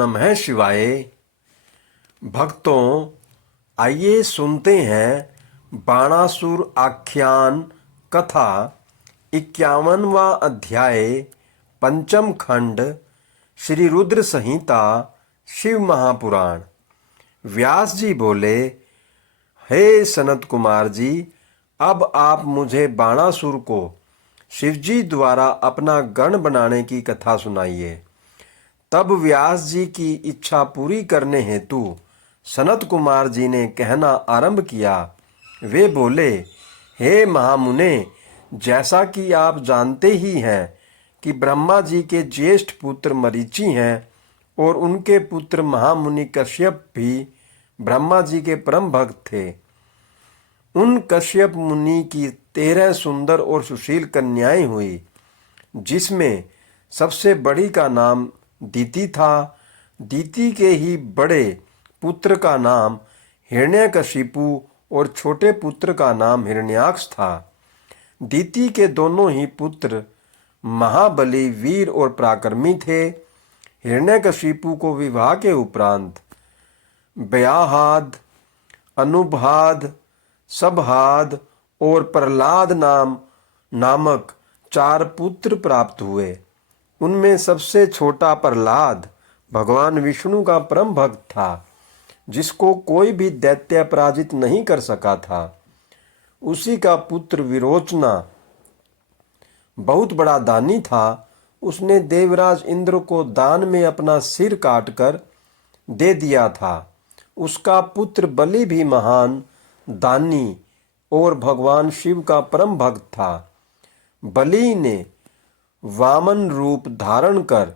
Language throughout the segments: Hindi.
नमः शिवाय। भक्तों, आइए सुनते हैं बाणासुर आख्यान कथा 51वां अध्याय, पंचम खंड, श्री रुद्र संहिता, शिव महापुराण। व्यास जी बोले, हे सनत कुमार जी, अब आप मुझे बाणासुर को शिवजी द्वारा अपना गण बनाने की कथा सुनाइए। तब व्यास जी की इच्छा पूरी करने हेतु सनत कुमार जी ने कहना आरंभ किया। वे बोले, हे महामुने, जैसा कि आप जानते ही हैं कि ब्रह्मा जी के ज्येष्ठ पुत्र मरीचि हैं और उनके पुत्र महामुनि कश्यप भी ब्रह्मा जी के परम भक्त थे। उन कश्यप मुनि की 13 सुंदर और सुशील कन्याएं हुई, जिसमें सबसे बड़ी का नाम दीति था। दीति के ही बड़े पुत्र का नाम हिरण्यकशिपु और छोटे पुत्र का नाम हिरण्याक्ष था। दीति के दोनों ही पुत्र महाबली, वीर और पराक्रमी थे। हिरण्यकशिपु को विवाह के उपरांत व्याहाद, अनुभाद, सबहाद और प्रहलाद नामक 4 पुत्र प्राप्त हुए। उनमें सबसे छोटा प्रहलाद भगवान विष्णु का परम भक्त था, जिसको कोई भी दैत्य पराजित नहीं कर सका था। उसी का पुत्र विरोचना बहुत बड़ा दानी था। उसने देवराज इंद्र को दान में अपना सिर काटकर दे दिया था। उसका पुत्र बलि भी महान दानी और भगवान शिव का परम भक्त था। बलि ने वामन रूप धारण कर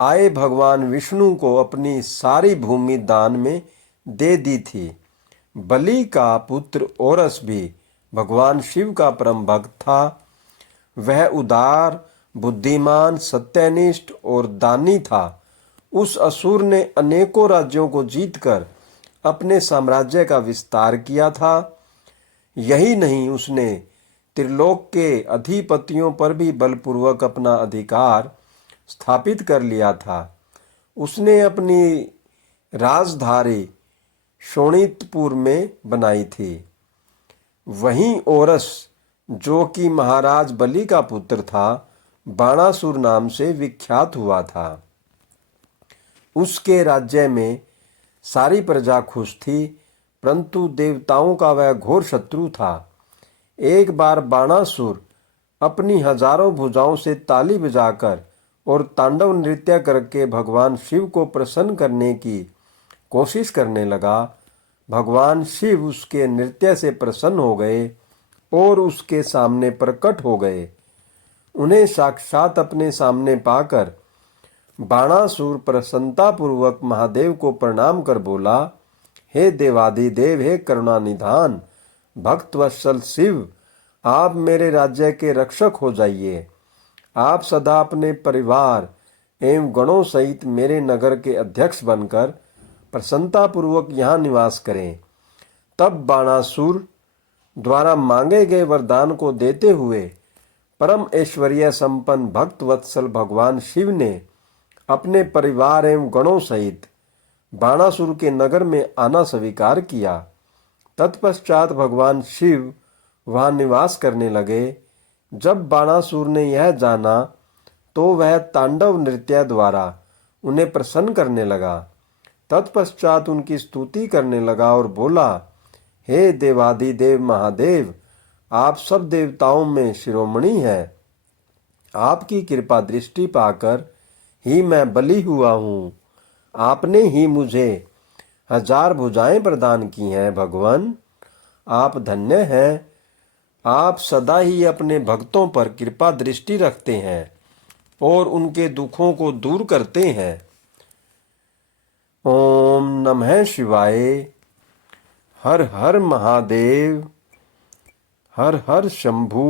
आए भगवान विष्णु को अपनी सारी भूमि दान में दे दी थी। बलि का पुत्र ओरस भी भगवान शिव का परम भक्त था। वह उदार, बुद्धिमान, सत्यनिष्ठ और दानी था। उस असुर ने अनेकों राज्यों को जीतकर अपने साम्राज्य का विस्तार किया था। यही नहीं, उसने त्रिलोक के अधिपतियों पर भी बलपूर्वक अपना अधिकार स्थापित कर लिया था। उसने अपनी राजधानी शोणितपुर में बनाई थी। वहीं ओरस, जो कि महाराज बलि का पुत्र था, बाणासुर नाम से विख्यात हुआ था। उसके राज्य में सारी प्रजा खुश थी, परंतु देवताओं का वह घोर शत्रु था। एक बार बाणासुर अपनी हजारों भुजाओं से ताली बजाकर और तांडव नृत्य करके भगवान शिव को प्रसन्न करने की कोशिश करने लगा। भगवान शिव उसके नृत्य से प्रसन्न हो गए और उसके सामने प्रकट हो गए। उन्हें साक्षात अपने सामने पाकर बाणासुर प्रसन्नतापूर्वक महादेव को प्रणाम कर बोला, हे देवादिदेव, हे करुणानिधान, भक्तवत्सल शिव, आप मेरे राज्य के रक्षक हो जाइए। आप सदा अपने परिवार एवं गणों सहित मेरे नगर के अध्यक्ष बनकर प्रसन्नतापूर्वक यहाँ निवास करें। तब बाणासुर द्वारा मांगे गए वरदान को देते हुए परम ऐश्वर्य संपन्न भक्तवत्सल भगवान शिव ने अपने परिवार एवं गणों सहित बाणासुर के नगर में आना स्वीकार किया। तत्पश्चात भगवान शिव वहां निवास करने लगे। जब बाणासुर ने यह जाना तो वह तांडव नृत्य द्वारा उन्हें प्रसन्न करने लगा। तत्पश्चात उनकी स्तुति करने लगा और बोला, हे देवादिदेव महादेव, आप सब देवताओं में शिरोमणि हैं। आपकी कृपा दृष्टि पाकर ही मैं बलि हुआ हूँ। आपने ही मुझे 1000 भुजाएं प्रदान की हैं। भगवान, आप धन्य हैं। आप सदा ही अपने भक्तों पर कृपा दृष्टि रखते हैं और उनके दुखों को दूर करते हैं। ओम नमः शिवाय। हर हर महादेव, हर हर शंभू।